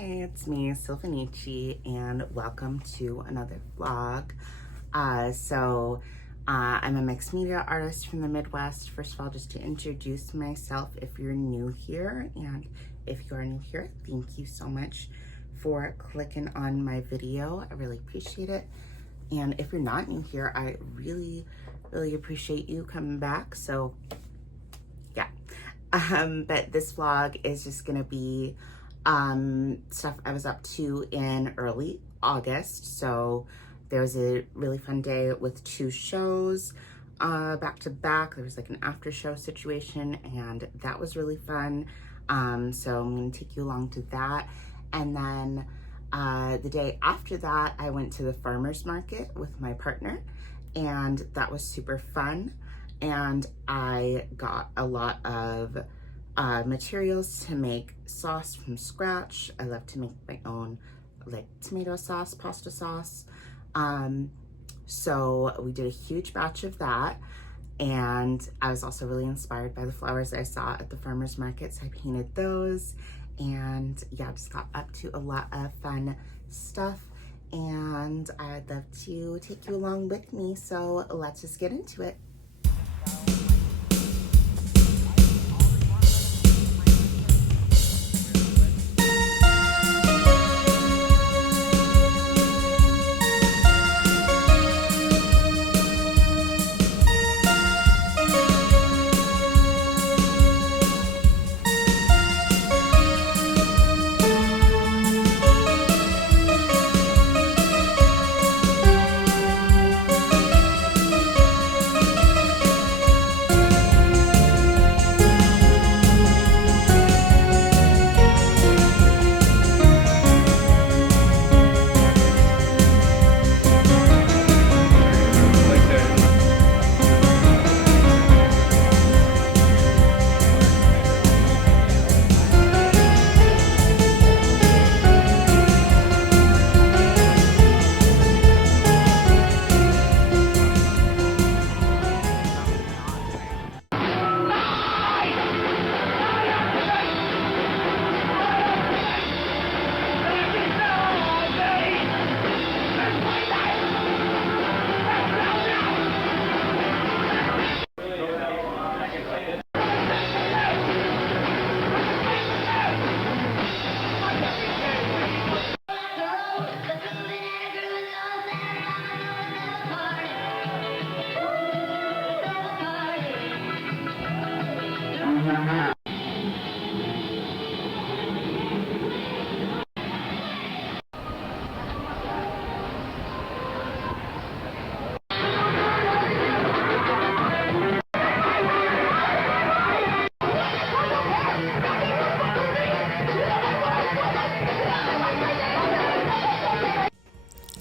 Hey, it's me, Silvanici, and welcome to another vlog. I'm a mixed media artist from the Midwest. First of all, just to introduce myself if you're new here, and if you are new here, thank you so much for clicking on my video. I really appreciate it. And if you're not new here, I really appreciate you coming back. So yeah. But this vlog is just gonna be stuff I was up to in early August. So there was a really fun day with 2 shows back to back. There was like an after show situation, and that was really fun. So I'm gonna take you along to that. And then the day after that, I went to the farmer's market with my partner, and that was super fun. And I got a lot of materials to make sauce from scratch. I love to make my own like tomato sauce, pasta sauce. So we did a huge batch of that. And I was also really inspired by the flowers I saw at the farmer's market, so I painted those. And yeah, just got up to a lot of fun stuff. And I'd love to take you along with me. So let's just get into it.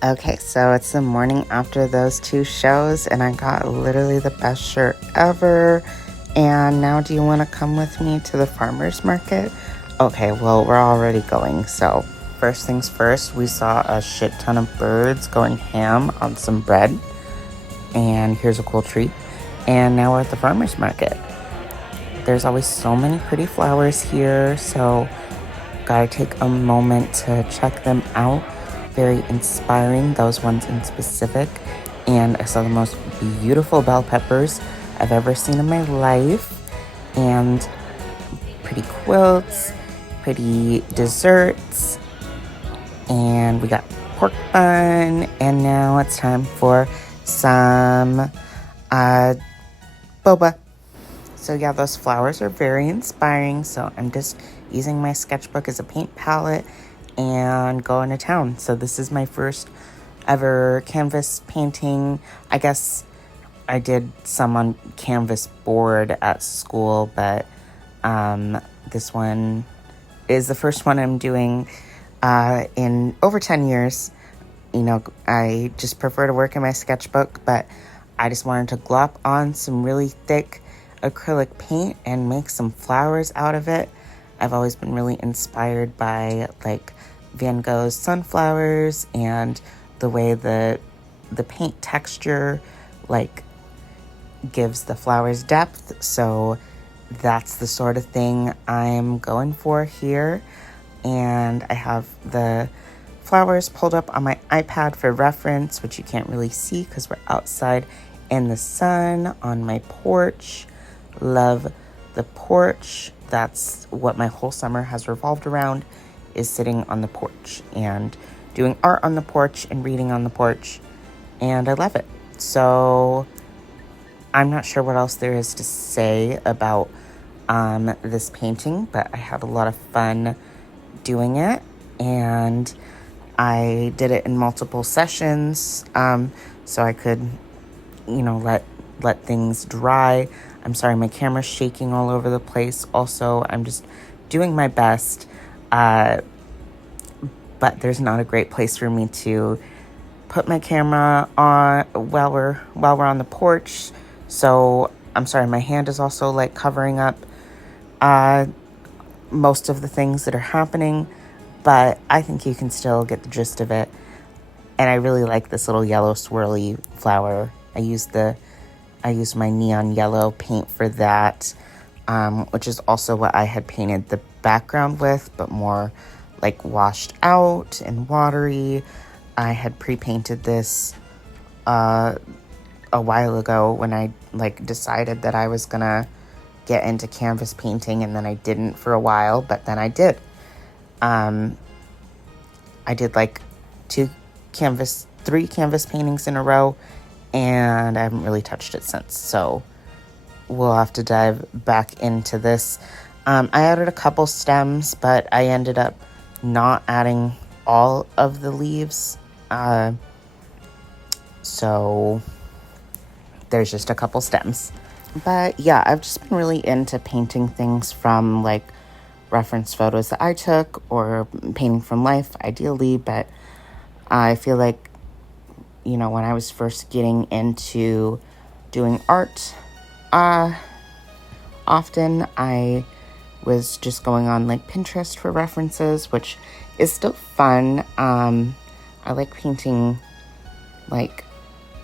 Okay, so it's the morning after those 2 shows, and I got literally the best shirt ever. And now do you want to come with me to the farmer's market? Okay, well, we're already going. So first things first, we saw a shit ton of birds going ham on some bread. And here's a cool treat. And now we're at the farmer's market. There's always so many pretty flowers here, so gotta take a moment to check them out. Very inspiring, those ones in specific. And I saw the most beautiful bell peppers I've ever seen in my life. And pretty quilts, pretty desserts. And we got pork bun. And now it's time for some boba. So yeah, those flowers are very inspiring. So I'm just using my sketchbook as a paint palette and going to town. So this is my first ever canvas painting. I guess I did some on canvas board at school, but this one is the first one I'm doing in over 10 years. You know, I just prefer to work in my sketchbook, but I just wanted to glop on some really thick acrylic paint and make some flowers out of it. I've always been really inspired by like Van Gogh's sunflowers and the way the paint texture like gives the flowers depth. So that's the sort of thing I'm going for here. and I have the flowers pulled up on my iPad for reference, which you can't really see because we're outside in the sun on my porch. Love the porch. That's what my whole summer has revolved around, is sitting on the porch and doing art on the porch and reading on the porch, and I love it. So I'm not sure what else there is to say about this painting, but I had a lot of fun doing it, and I did it in multiple sessions, so I could, let things dry. I'm sorry, my camera's shaking all over the place. Also, I'm just doing my best, but there's not a great place for me to put my camera on while we're on the porch. So I'm sorry, my hand is also like covering up most of the things that are happening, but I think you can still get the gist of it. And I really like this little yellow swirly flower. I used my neon yellow paint for that, which is also what I had painted the background with, but more like washed out and watery. I had pre-painted this a while ago when I decided that I was gonna get into canvas painting, and then I didn't for a while, but then I did. I did 3 canvas paintings in a row, and I haven't really touched it since. So we'll have to dive back into this. I added a couple stems, but I ended up not adding all of the leaves. So there's just a couple stems. But yeah, I've just been really into painting things from reference photos that I took, or painting from life ideally. But I feel like, when I was first getting into doing art, often I was just going on Pinterest for references, which is still fun. I like painting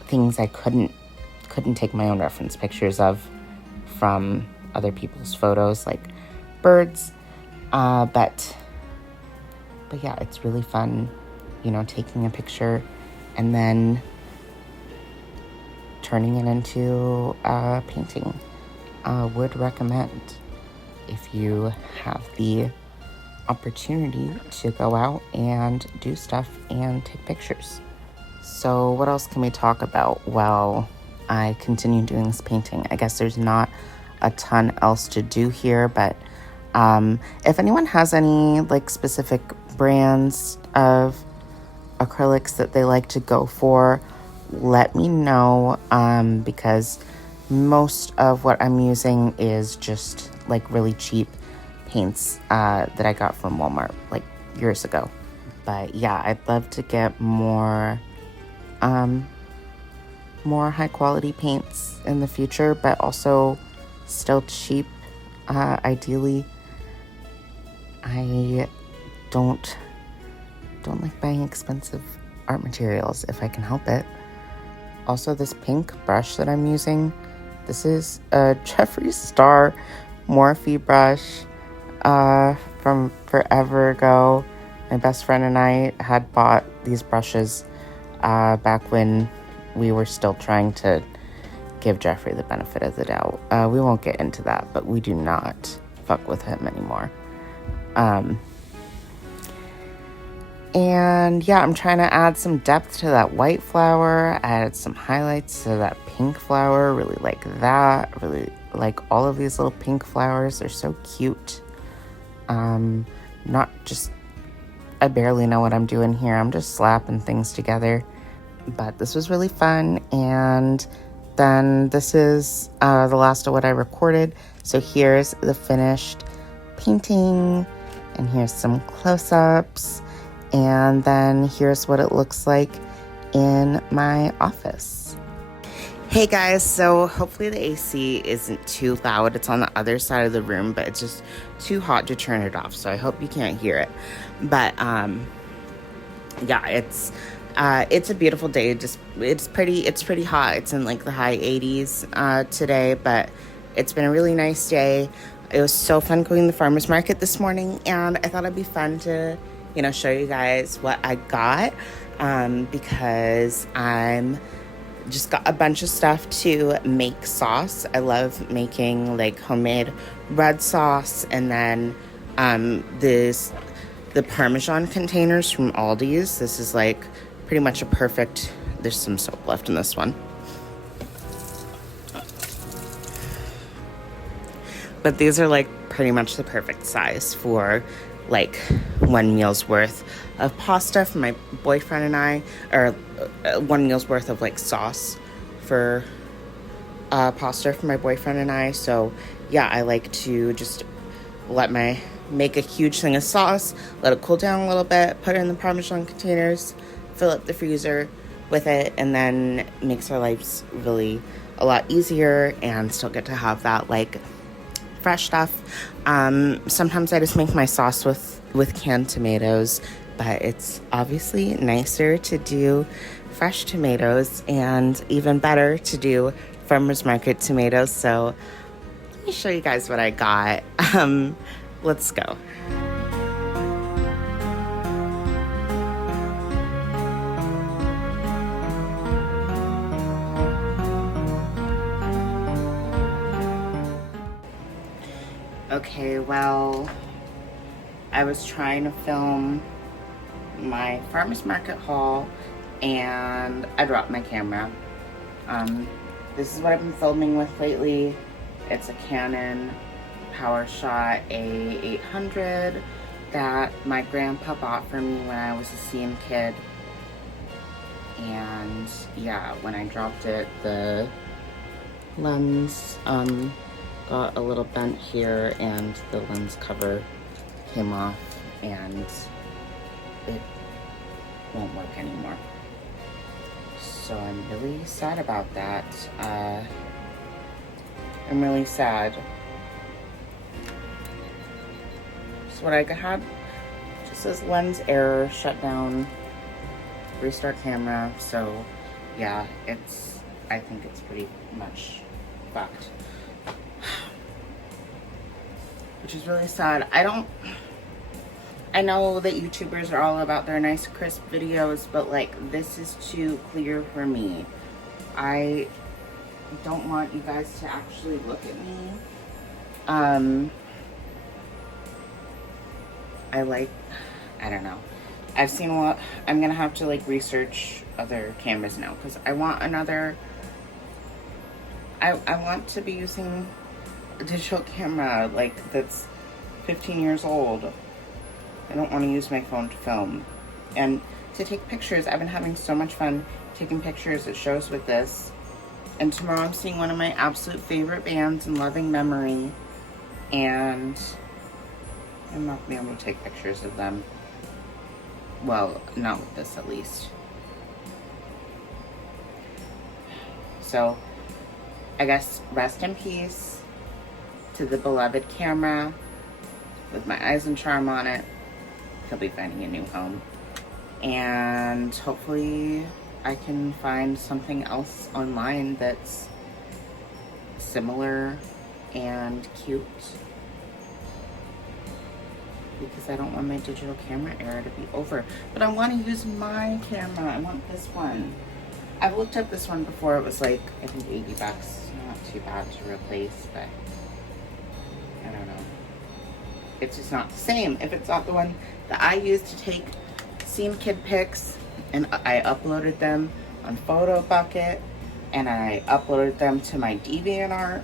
things I couldn't take my own reference pictures of from other people's photos, like birds. But yeah, it's really fun, taking a picture and then turning it into a painting. Would recommend, if you have the opportunity, to go out and do stuff and take pictures. So what else can we talk about while I continue doing this painting? I guess there's not a ton else to do here, but if anyone has any specific brands of acrylics that they like to go for, let me know, because most of what I'm using is just really cheap paints that I got from Walmart years ago. But yeah, I'd love to get more high quality paints in the future, but also still cheap, ideally. I don't like buying expensive art materials if I can help it. Also, this pink brush that I'm using, this is a Jeffree Star Morphe brush from forever ago. My best friend and I had bought these brushes back when we were still trying to give Jeffree the benefit of the doubt. We won't get into that, but we do not fuck with him anymore. And yeah, I'm trying to add some depth to that white flower. I added some highlights to that pink flower. Really like that. Really like all of these little pink flowers. They're so cute. I barely know what I'm doing here. I'm just slapping things together. But this was really fun. And then this is the last of what I recorded. So here's the finished painting. And here's some close-ups. And then here's what it looks like in my office. Hey guys, so hopefully the AC isn't too loud. It's on the other side of the room, but it's just too hot to turn it off. So I hope you can't hear it. But yeah, it's a beautiful day. It's pretty hot. It's in the high 80s today, but it's been a really nice day. it was so fun going to the farmer's market this morning, and I thought it'd be fun to, you know, show you guys what I got, because I'm just got a bunch of stuff to make sauce. I love making like homemade red sauce, and then the Parmesan containers from Aldi's. This is like pretty much a perfect, there's some soap left in this one. But these are like pretty much the perfect size for like 1 meal's worth of pasta for my boyfriend and I, or 1 meal's worth of like sauce for pasta for my boyfriend and I. So yeah, I like to just make a huge thing of sauce, let it cool down a little bit, put it in the Parmesan containers, fill up the freezer with it, and then makes our lives really a lot easier, and still get to have that like fresh stuff. Sometimes I just make my sauce with canned tomatoes, but it's obviously nicer to do fresh tomatoes, and even better to do farmer's market tomatoes. So let me show you guys what I got. Let's go. Okay, well, I was trying to film my farmer's market haul and I dropped my camera. This is what I've been filming with lately. It's a Canon PowerShot A800 that my grandpa bought for me when I was a scene kid. And yeah, when I dropped it, the lens got a little bent here, and the lens cover came off, and it won't work anymore. So I'm really sad about that. I'm really sad. So what I had just says lens error, shut down, restart camera. So yeah, I think it's pretty much fucked. Which is really sad. I know that YouTubers are all about their nice crisp videos, but like this is too clear for me. I don't want you guys to actually look at me. I don't know. I've seen a lot. I'm gonna have to like research other cameras now, because I want another, I want to be using a digital camera like that's 15 years old. I don't want to use my phone to film and to take pictures. I've been having so much fun taking pictures at shows with this. And tomorrow I'm seeing one of my absolute favorite bands in loving memory, and I'm not gonna be able to take pictures of them. Well, not with this at least. So I guess rest in peace to the beloved camera with my eyes and charm on it. He'll be finding a new home. And hopefully I can find something else online that's similar and cute, because I don't want my digital camera era to be over. But I want to use my camera. I want this one. I've looked up this one before. It was like, I think 80 bucks. Not too bad to replace, but I don't know. It's just not the same if it's not the one that I used to take scene kid pics, and I uploaded them on Photo Bucket, and I uploaded them to my DeviantArt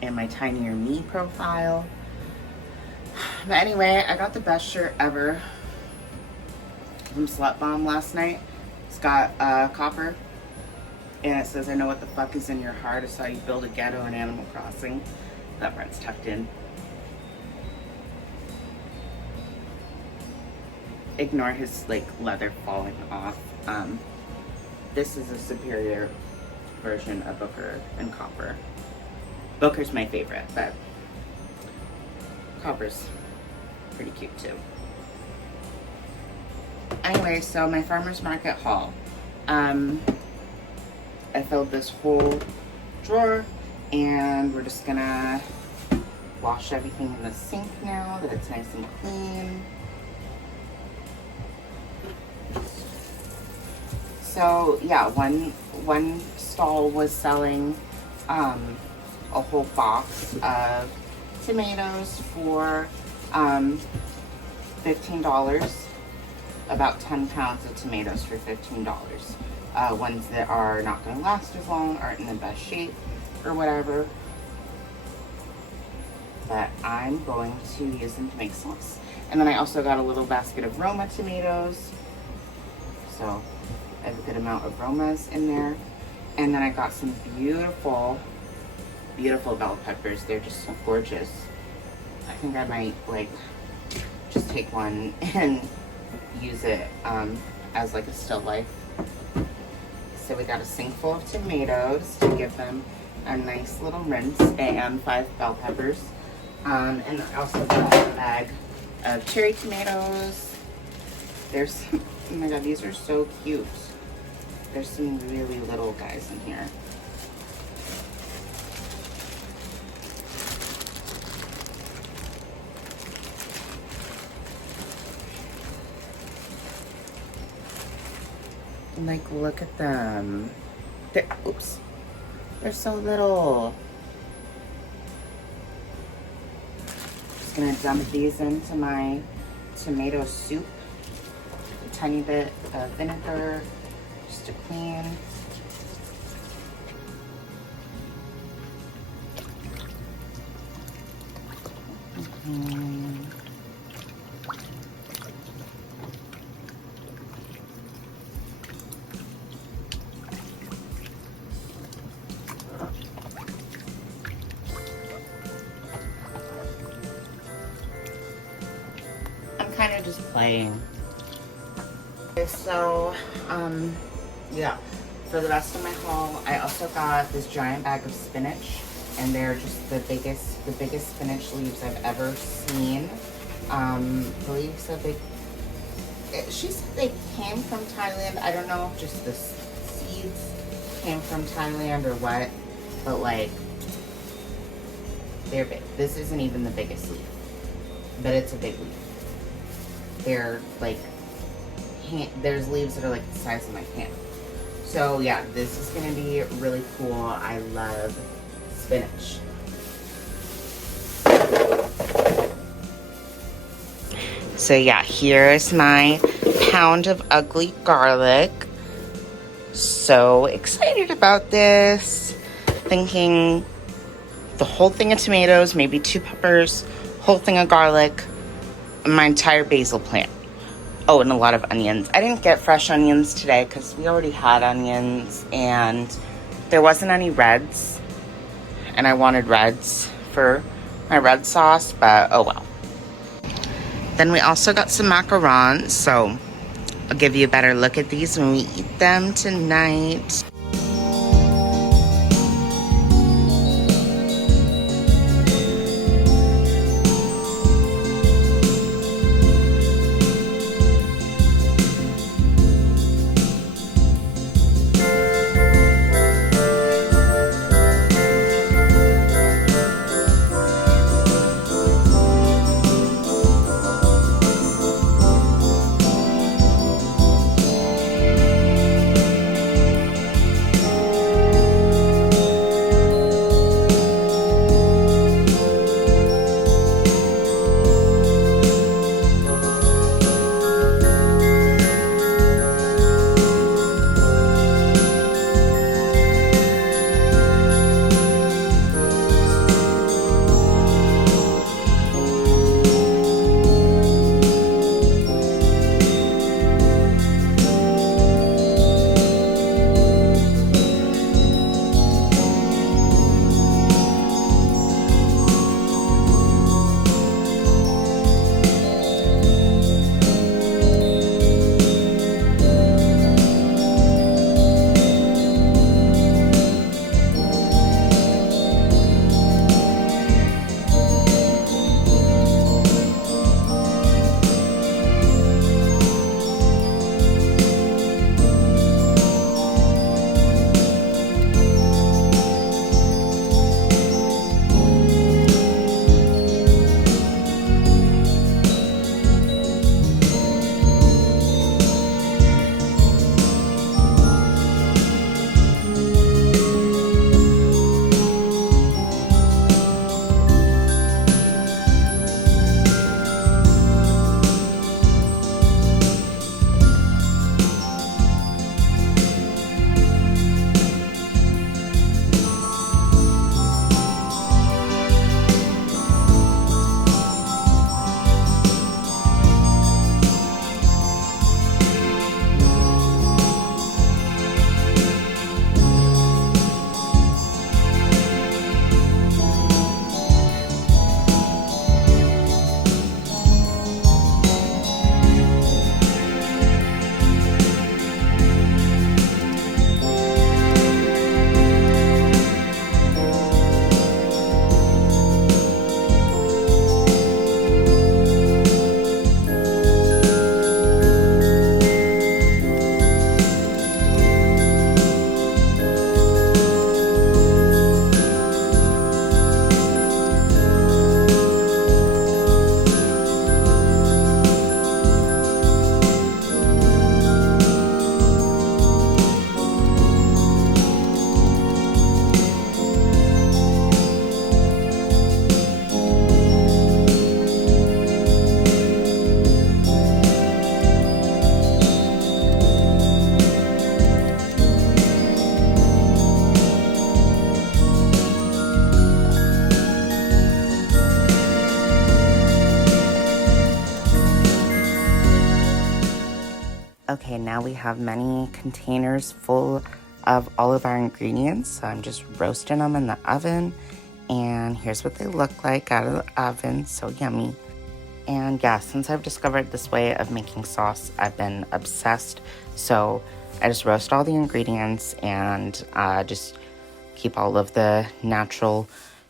and my Tinier Me profile. But anyway, I got the best shirt ever from Slut Bomb last night. It's got copper, and it says, "I know what the fuck is in your heart. I saw you build a ghetto in Animal Crossing." That part's tucked in. Ignore his like leather falling off. This is a superior version of Booker and Copper. Booker's my favorite, but Copper's pretty cute too. Anyway, so my farmer's market haul. I filled this whole drawer, and we're just gonna wash everything in the sink now that it's nice and clean. So yeah, one stall was selling a whole box of tomatoes for $15. About 10 pounds of tomatoes for $15. Ones that are not going to last as long, aren't in the best shape or whatever. But I'm going to use them to make sauce. And then I also got a little basket of Roma tomatoes. So I have a good amount of Romas in there. And then I got some beautiful, beautiful bell peppers. They're just so gorgeous. I think I might like just take one and use it as like a still life. So we got a sink full of tomatoes to give them a nice little rinse and 5 bell peppers. And I also got a bag of cherry tomatoes. There's some, oh my god, these are so cute. There's some really little guys in here. Like, look at them. Oops. They're so little. Just gonna dump these into my tomato soup. A tiny bit of vinegar just to clean. Kind of just playing. Okay, so yeah, for the rest of my haul, I also got this giant bag of spinach, and they're just the biggest spinach leaves I've ever seen. Believe said she said they came from Thailand. I don't know if just the seeds came from Thailand or what, but like they're big. This isn't even the biggest leaf, but it's a big leaf. They're like, there's leaves that are like the size of my hand. So yeah, this is gonna be really cool. I love spinach. So yeah, here's my pound of ugly garlic. So excited about this. Thinking the whole thing of tomatoes, maybe 2 peppers, whole thing of garlic, my entire basil plant. Oh, and a lot of onions. I didn't get fresh onions today because we already had onions and there wasn't any reds. And I wanted reds for my red sauce, but oh well. Then we also got some macarons, so I'll give you a better look at these when we eat them tonight. Okay, now we have many containers full of all of our ingredients. So I'm just roasting them in the oven. And here's what they look like out of the oven. So yummy. And yeah, since I've discovered this way of making sauce, I've been obsessed. So I just roast all the ingredients and just keep all of the natural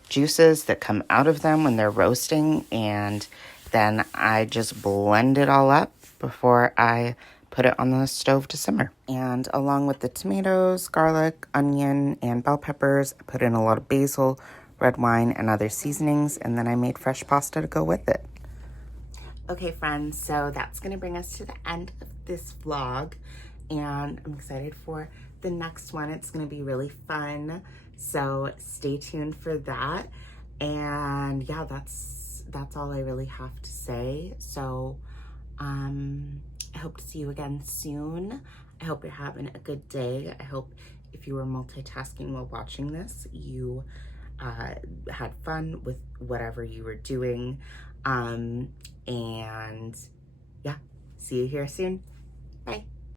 juices that come out of them when they're roasting. And then I just blend it all up before I put it on the stove to simmer. And along with the tomatoes, garlic, onion, and bell peppers, I put in a lot of basil, red wine, and other seasonings, and then I made fresh pasta to go with it. Okay, friends, so that's gonna bring us to the end of this vlog, and I'm excited for the next one. It's gonna be really fun, so stay tuned for that. And yeah, that's all I really have to say. So I hope to see you again soon. I hope you're having a good day. I hope if you were multitasking while watching this, you had fun with whatever you were doing. And yeah, see you here soon. Bye.